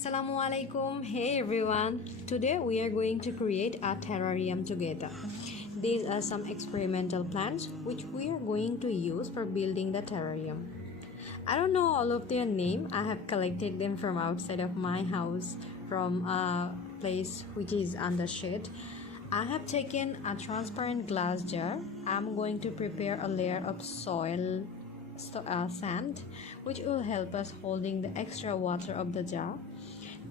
Assalamualaikum. Hey everyone. Today we are going to create a terrarium together. These are some experimental plants which we are going to use for building the terrarium. I don't know all of their name. I have collected them from outside of my house from a place which is under shade. I have taken a transparent glass jar. I'm going to prepare a layer of soil sand which will help us holding the extra water of the jar.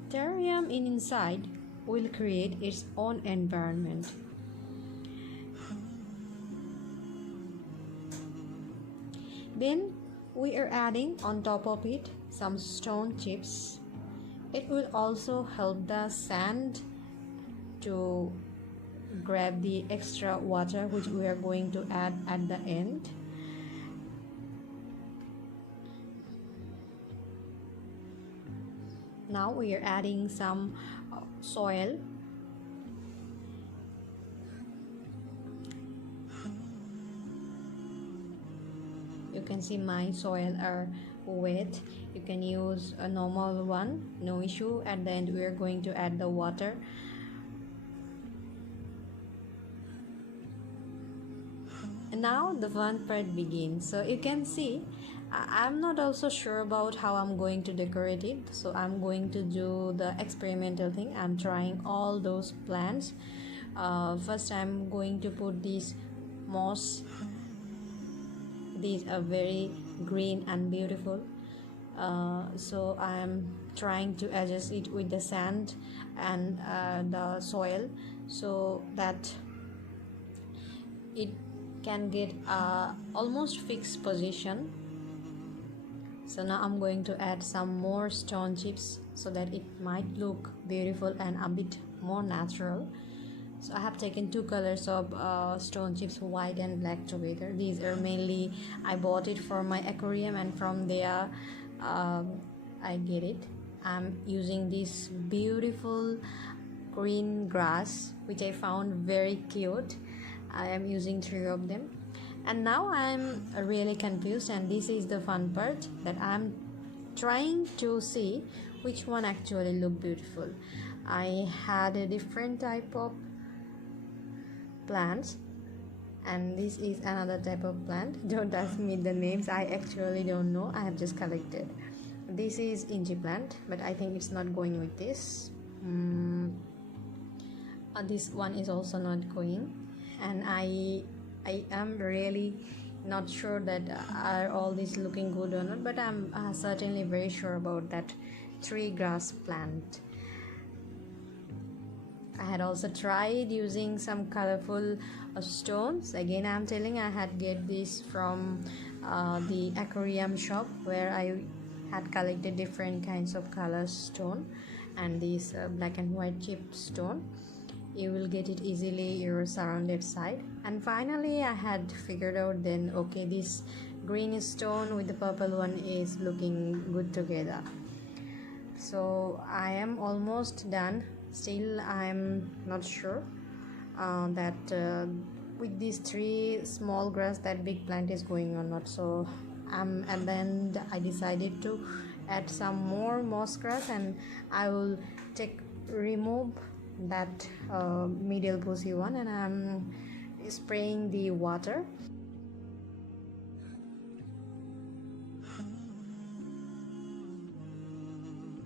Terrarium inside will create its own environment. Then we are adding on top of it some stone chips. It will also help the sand to grab the extra water which we are going to add at the end. Now we are adding some soil. You can see my soil are wet. You can use a normal one, no issue. At the end we are going to add the water. And now the fun part begins. So you can see I'm not also sure about how I'm going to decorate it, so I'm going to do the experimental thing. I'm trying all those plants. First I'm going to put these moss. These are very green and beautiful, so I'm trying to adjust it with the sand and the soil so that it can get almost fixed position. So now I'm going to add some more stone chips so that it might look beautiful and a bit more natural. So I have taken two colors of stone chips, white and black together. These are mainly, I bought it for my aquarium and from there I get it. I'm using this beautiful green grass which I found very cute. I am using 3 of them. And now I'm really confused, and this is the fun part, that I'm trying to see which one actually look beautiful. I had a different type of plants, and this is another type of plant. Don't ask me the names, I actually don't know. I have just collected. This is inji plant, but I think it's not going with this. This one is also not going, and I am really not sure that are all these looking good or not, but I'm certainly very sure about that 3 grass plant. I had also tried using some colorful stones. Again, I'm telling, I had get this from the aquarium shop where I had collected different kinds of color stone, and this black and white chip stone. You will get it easily your surrounded side. And finally I had figured out then, okay, this green stone with the purple one is looking good together. So I am almost done. Still I'm not sure that with these 3 small grass that big plant is going or not. So and then I decided to add some more moss grass, and I will remove that middle bushy one, and I'm spraying the water